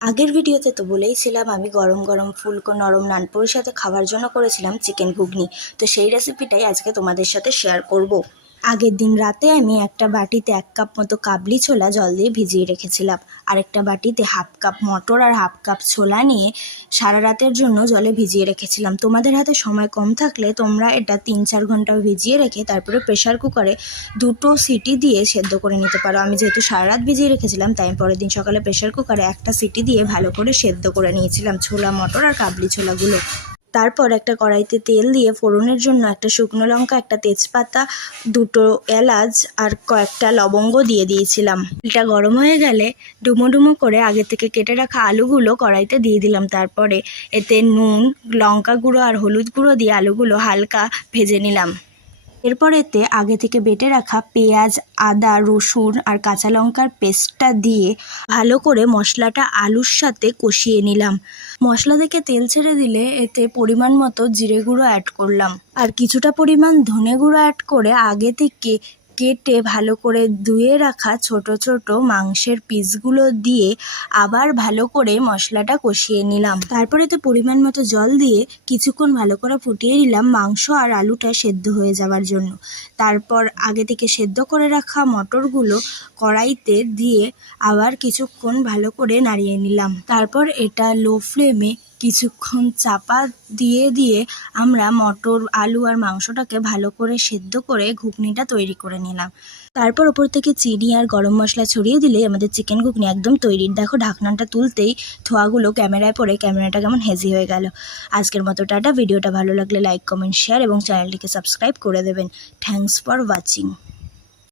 আগের ভিডিওতে তো বলেইছিলাম আমি গরম গরম ফুলকো নরম নানপুরির সাথে খাবার জন্য করেছিলাম চিকেন ঘুগনি। তো সেই রেসিপিটাই আজকে তোমাদের সাথে শেয়ার করব। আগের দিন রাতে আমি একটা বাটিতে 1 কাপ মতো কাবলি ছোলা জল দিয়ে ভিজিয়ে রেখেছিলাম। আরেকটা বাটিতে 1/2 কাপ মটর আর 1/2 কাপ ছোলা নিয়ে সারা রাতের জন্য জলে ভিজিয়ে রেখেছিলাম। তোমাদের হাতে সময় কম থাকলে তোমরা এটা 3-4 ঘন্টা ভিজিয়ে রেখে তারপরে প্রেশার কুকারে 2টো সিটি দিয়ে সেদ্ধ করে নিতে পারো। আমি যেহেতু সারা রাত ভিজিয়ে রেখেছিলাম তাই পরের দিন সকালে প্রেশার কুকারে একটা সিটি দিয়ে ভালো করে সেদ্ধ করে নিয়েছিলাম ছোলা, মটর আর কাবলি ছোলাগুলো। তারপর একটা কড়াইতে তেল দিয়ে ফোড়নের জন্য একটা শুকনো লঙ্কা, একটা তেজপাতা, 2টো এলাচ আর কয়েকটা লবঙ্গ দিয়ে দিয়েছিলাম। তেলটা গরম হয়ে গেলে ডুমো ডুমো করে আগে থেকে কেটে রাখা আলুগুলো কড়াইতে দিয়ে দিলাম। তারপরে এতে নুন, লঙ্কা গুঁড়ো আর হলুদ গুঁড়ো দিয়ে আলুগুলো হালকা ভেজে নিলাম। এরপর এতে আগে থেকে বেটে রাখা পেঁয়াজ, আদা, রসুন আর কাঁচা লঙ্কার পেস্টটা দিয়ে ভালো করে মশলাটা আলুর সাথে কষিয়ে নিলাম। মশলা থেকে তেল ছেড়ে দিলে এতে পরিমাণ মতো জিরে গুঁড়ো অ্যাড করলাম আর কিছুটা পরিমাণ ধনে গুঁড়ো অ্যাড করে আগে থেকে কেটে ভালো করে ধুয়ে রাখা ছোট ছোট মাংসের পিসগুলো দিয়ে আবার ভালো করে মশলাটা কষিয়ে নিলাম। তারপরে এতে পরিমাণ মতো জল দিয়ে কিছুক্ষণ ভালো করে ফুটিয়ে নিলাম মাংস আর আলুটা সেদ্ধ হয়ে যাওয়ার জন্য। তারপর আগে থেকে সেদ্ধ করে রাখা মটরগুলো কড়াইতে দিয়ে আবার কিছুক্ষণ ভালো করে নাড়িয়ে নিলাম। তারপর এটা লো ফ্লেমে কিছুক্ষণ চাপা দিয়ে আমরা মটর, আলু আর মাংসটাকে ভালো করে সেদ্ধ করে ঘুগনিটা তৈরি করে নিলাম। তারপর ওপর থেকে চিনি আর গরম মশলা ছড়িয়ে দিলেই আমাদের চিকেন ঘুগনি একদম তৈরি। দেখো ঢাকনাটা তুলতেই ধোঁয়াগুলো ক্যামেরায় পড়ে ক্যামেরাটা কেমন হেজি হয়ে গেল। আজকের মতো টাটা। ভিডিওটা ভালো লাগলে লাইক, কমেন্ট, শেয়ার এবং চ্যানেলটিকে সাবস্ক্রাইব করে দেবেন। Thanks for watching.